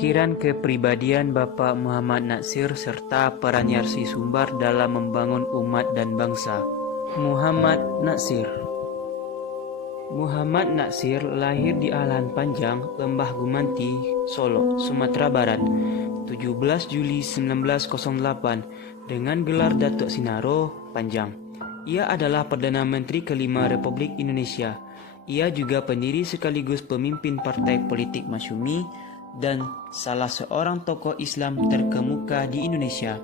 Pemikiran kepribadian Bapak Muhammad Natsir serta peran Yarsi Sumbar dalam membangun umat dan bangsa. Muhammad Natsir lahir di Alahan Panjang, Lembah Gumanti, Solo, Sumatera Barat, 17 Juli 1908 dengan gelar Datuk Sinaro Panjang. Ia adalah Perdana Menteri kelima Republik Indonesia. Ia juga pendiri sekaligus pemimpin Partai Politik Masyumi dan salah seorang tokoh Islam terkemuka di Indonesia.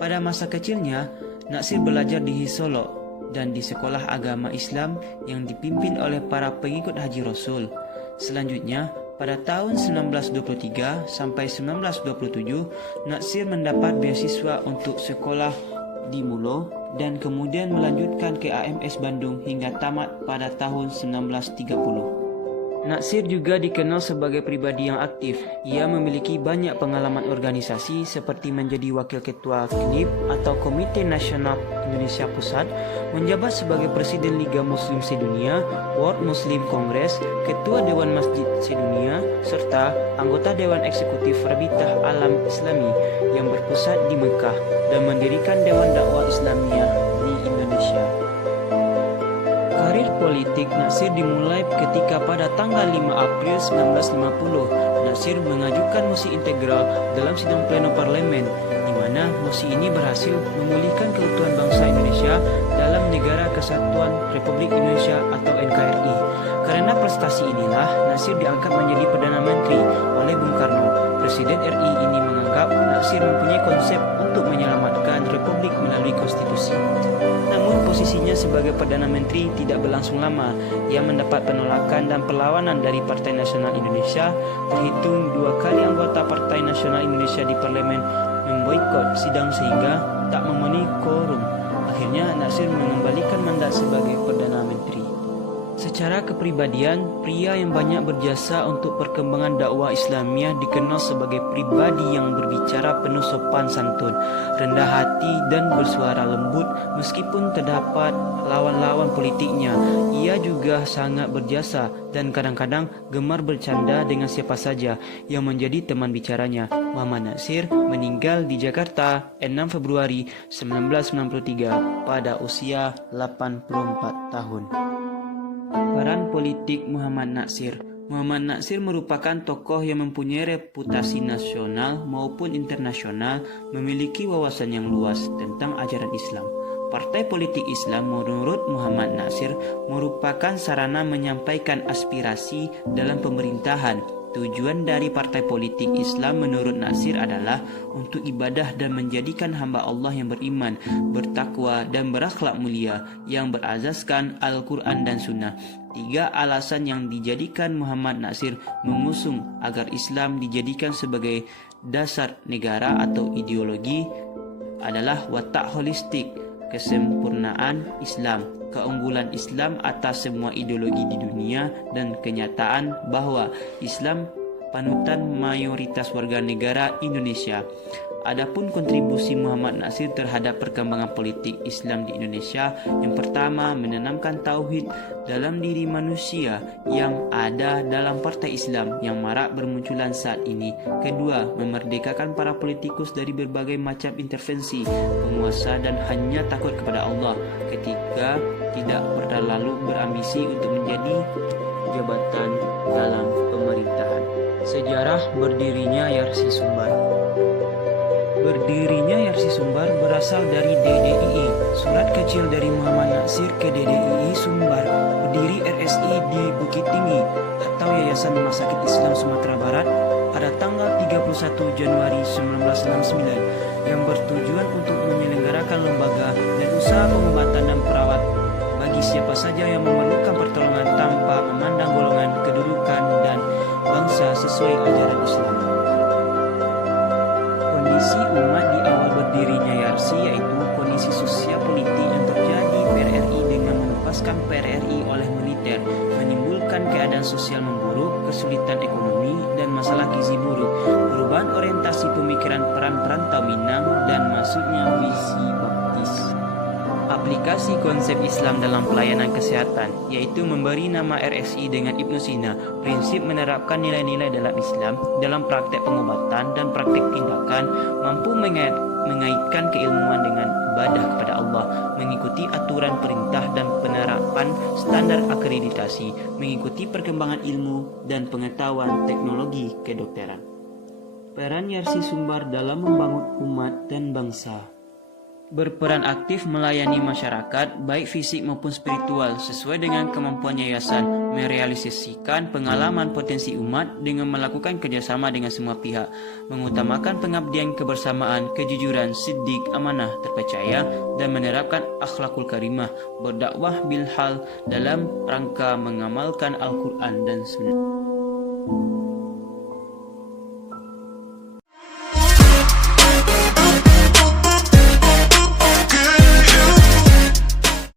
Pada masa kecilnya, Natsir belajar di Solo dan di sekolah agama Islam yang dipimpin oleh para pengikut Haji Rasul. Selanjutnya, pada tahun 1923 sampai 1927, Natsir mendapat beasiswa untuk sekolah di Mulo dan kemudian melanjutkan ke AMS Bandung hingga tamat pada tahun 1930. Natsir juga dikenal sebagai pribadi yang aktif. Ia memiliki banyak pengalaman organisasi seperti menjadi wakil ketua KNIP atau Komite Nasional Indonesia Pusat, menjabat sebagai Presiden Liga Muslim Sedunia, World Muslim Congress, Ketua Dewan Masjid Sedunia, serta anggota Dewan Eksekutif Rabitah Alam Islami yang berpusat di Mekah dan mendirikan Dewan Dakwah Islamiyah di Indonesia. Karir politik Natsir dimulai ketika pada tanggal 5 April 1950, Natsir mengajukan mosi integral dalam sidang pleno parlemen, di mana mosi ini berhasil memulihkan keutuhan bangsa Indonesia dalam Negara Kesatuan Republik Indonesia atau NKRI. Karena prestasi inilah, Natsir diangkat menjadi Perdana Menteri oleh Bung Karno. Presiden RI ini menganggap Natsir mempunyai konsep untuk menyelamatkan Republik melalui konstitusi. Namun posisinya sebagai Perdana Menteri tidak berlangsung lama. Ia mendapat penolakan dan perlawanan dari Partai Nasional Indonesia. Terhitung 2 kali anggota Partai Nasional Indonesia di parlemen memboikot sidang sehingga tak memenuhi quorum. Akhirnya Natsir mengembalikan mandat sebagai Perdana Menteri. Secara kepribadian, pria yang banyak berjasa untuk perkembangan dakwah Islamiyah dikenal sebagai pribadi yang berbicara penuh sopan santun, rendah hati dan bersuara lembut meskipun terdapat lawan-lawan politiknya. Ia juga sangat berjasa dan kadang-kadang gemar bercanda dengan siapa saja yang menjadi teman bicaranya. Muhammad Natsir meninggal di Jakarta 6 Februari 1993 pada usia 84 tahun. Peran politik Muhammad Natsir. Muhammad Natsir merupakan tokoh yang mempunyai reputasi nasional maupun internasional, memiliki wawasan yang luas tentang ajaran Islam. Partai politik Islam menurut Muhammad Natsir merupakan sarana menyampaikan aspirasi dalam pemerintahan. Tujuan dari partai politik Islam menurut Natsir adalah untuk ibadah dan menjadikan hamba Allah yang beriman, bertakwa dan berakhlak mulia yang berazaskan Al-Quran dan Sunnah. 3 alasan yang dijadikan Muhammad Natsir mengusung agar Islam dijadikan sebagai dasar negara atau ideologi adalah watak holistik, kesempurnaan Islam, keunggulan Islam atas semua ideologi di dunia, dan kenyataan bahwa Islam panutan mayoritas warga negara Indonesia. Adapun kontribusi Muhammad Natsir terhadap perkembangan politik Islam di Indonesia, yang pertama, menanamkan tauhid dalam diri manusia yang ada dalam partai Islam yang marak bermunculan saat ini. Kedua, memerdekakan para politikus dari berbagai macam intervensi penguasa dan hanya takut kepada Allah. Ketiga, tidak terlalu berambisi untuk menjadi jabatan dalam pemerintahan. Sejarah berdirinya Yarsi Sumbar. Berdirinya Yarsi Sumbar berasal dari DDII. Surat kecil dari Muhammad Natsir ke DDII Sumbar, pendiri RSI di Bukit Tinggi atau Yayasan Rumah Sakit Islam Sumatera Barat, pada tanggal 31 Januari 1969 yang bertujuan untuk menyelenggarakan lembaga dan usaha pengobatan dan perawat bagi siapa saja yang memerlukan pertolongan tanpa memandang golongan, kedudukan, dan bangsa sesuai ajaran Islam. Kondisi umat di awal berdirinya Yarsi yaitu kondisi sosial politik yang terjadi PRRI dengan melepaskan PRRI oleh militer, menimbulkan keadaan sosial memburuk, kesulitan ekonomi, dan masalah gizi buruk, perubahan orientasi pemikiran peran perantau Minang, dan masuknya visi baptis. aplikasi konsep Islam dalam pelayanan kesehatan, yaitu memberi nama RSI dengan Ibnu Sina, prinsip menerapkan nilai-nilai dalam Islam dalam praktek pengobatan dan praktek tindakan, mampu mengaitkan keilmuan dengan ibadah kepada Allah, mengikuti aturan perintah dan penerapan standar akreditasi, mengikuti perkembangan ilmu dan pengetahuan teknologi kedokteran. Peran Yarsi Sumbar dalam membangun umat dan bangsa. Berperan aktif melayani masyarakat, baik fisik maupun spiritual, sesuai dengan kemampuan yayasan, merealisasikan pengalaman potensi umat dengan melakukan kerjasama dengan semua pihak, mengutamakan pengabdian kebersamaan, kejujuran, siddiq, amanah, terpercaya, dan menerapkan akhlakul karimah, berdakwah bil hal dalam rangka mengamalkan Al-Quran dan Sunnah.